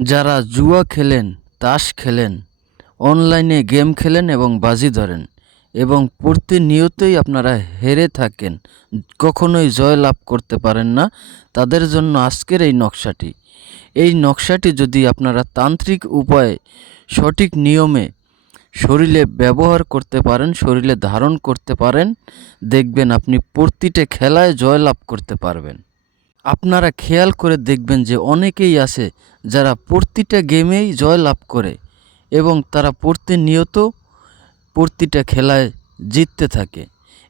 যারা জুয়া খেলেন, তাস খেলেন, অনলাইনে গেম খেলেন এবং বাজি ধরেন এবং প্রতিনিয়তই আপনারা হেরে থাকেন, কখনোই জয় লাভ করতে পারেন না, তাদের জন্য আজকের এই নকশাটি। এই নকশাটি যদি আপনারা তান্ত্রিক উপায়ে সঠিক নিয়মে শরীরে ব্যবহার করতে পারেন, শরীরে ধারণ করতে পারেন, দেখবেন আপনি প্রতিটা খেলায় জয় লাভ করতে পারবেন। আপনারা খেয়াল করে দেখবেন যে অনেকেই আছে যারা প্রতিটা গেমেই জয় লাভ করে এবং তারা প্রতিনিয়ত প্রতিটা খেলায় জিততে থাকে।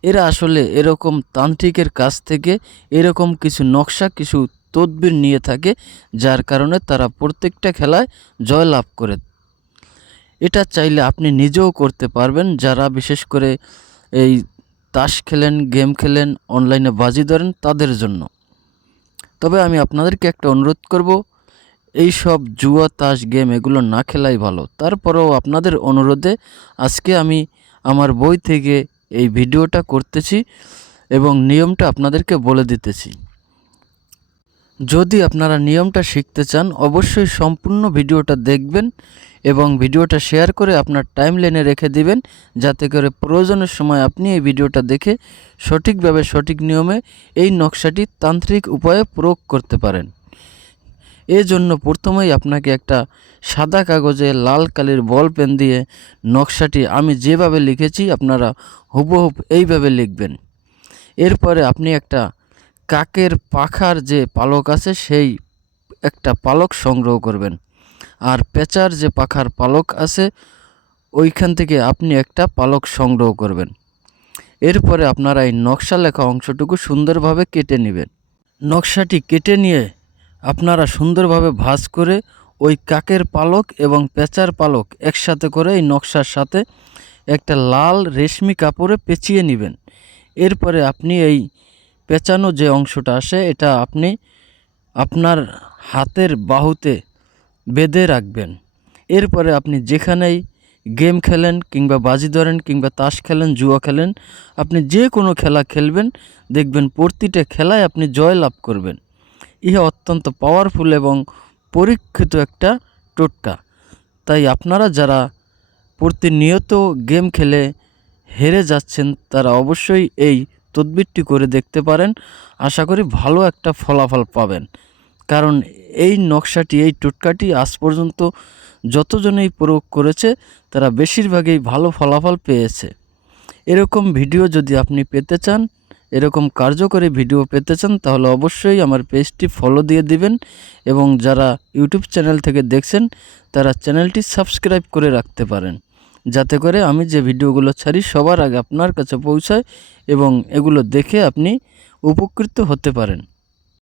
এরা আসলে এরকম তান্ত্রিকের কাছ থেকে এরকম কিছু নকশা, কিছু তদবির নিয়ে থাকে, যার কারণে তারা প্রত্যেকটা খেলায় জয় লাভ করে। এটা চাইলে আপনি নিজেও করতে পারবেন, যারা বিশেষ করে এই তাস খেলেন, গেম খেলেন, অনলাইনে বাজি ধরেন, তাদের জন্য। তবে আমি আপনাদেরকে একটা অনুরোধ করব, এই সব জুয়া, তাস, গেম এগুলো না খেলাই ভালো। তারপরেও আপনাদের অনুরোধে আজকে আমি আমার বই থেকে এই ভিডিওটা করতেছি এবং নিয়মটা আপনাদেরকে বলে দিতেছি। যদি আপনারা নিয়মটা শিখতে চান, অবশ্যই সম্পূর্ণ ভিডিওটা দেখবেন এবং ভিডিওটা শেয়ার করে আপনার টাইমলাইনে রেখে দিবেন, যাতে করে প্রয়োজনের সময় আপনি এই ভিডিওটা দেখে সঠিকভাবে, সঠিক নিয়মে এই নকশাটি তান্ত্রিক উপায়ে প্রয়োগ করতে পারেন। এজন্য প্রথমেই আপনাকে একটা সাদা কাগজে লাল কালির বল পেন দিয়ে নকশাটি আমি যেভাবে লিখেছি আপনারা হুবহুব এইভাবে লিখবেন। এরপরে আপনি একটা কাকের পাখার যে পালক আছে সেই একটা পালক সংগ্রহ করবেন, আর পেঁচার যে পাখার পালক আছে ওইখান থেকে আপনি একটা পালক সংগ্রহ করবেন। এরপরে আপনারা এই নকশা লেখা অংশটুকু সুন্দরভাবে কেটে নেবেন। নকশাটি কেটে নিয়ে আপনারা সুন্দরভাবে ভাঁজ করে ওই কাকের পালক এবং পেঁচার পালক একসাথে করে এই নকশার সাথে একটা লাল রেশমি কাপড়ে পেঁচিয়ে নেবেন। এরপরে আপনি এই পেঁচানো যে অংশটা আসে এটা আপনি আপনার হাতের বাহুতে বেঁধে রাখবেন। এরপরে আপনি যেখানেই গেম খেলেন কিংবা বাজি ধরেন কিংবা তাস খেলেন, জুয়া খেলেন, আপনি যে কোনো খেলা খেলবেন, দেখবেন প্রতিটা খেলায় আপনি জয় লাভ করবেন। ইহা অত্যন্ত পাওয়ারফুল এবং পরীক্ষিত একটা টোটকা। তাই আপনারা যারা প্রতিনিয়ত গেম খেলে হেরে যাচ্ছেন, তারা অবশ্যই এই তদবিরটি করে দেখতে পারেন। আশা করি ভালো একটা ফলাফল পাবেন, কারণ এই নকশাটি, এই টোটকাটি আজ পর্যন্ত যতজনেই প্রয়োগ করেছে তারা বেশিরভাগই ভালো ফলাফল পেয়েছে। এরকম ভিডিও যদি আপনি পেতে চান, এরকম কার্যকরী ভিডিও পেতে চান, তাহলে অবশ্যই আমার পেজটি ফলো দিয়ে দিবেন এবং যারা ইউটিউব চ্যানেল থেকে দেখছেন তারা চ্যানেলটি সাবস্ক্রাইব করে রাখতে পারেন, যাতে করে আমি যে ভিডিওগুলো ছাড়ি সবার আগে আপনার কাছে পৌঁছায় এবং এগুলো দেখে আপনি উপকৃত হতে পারেন।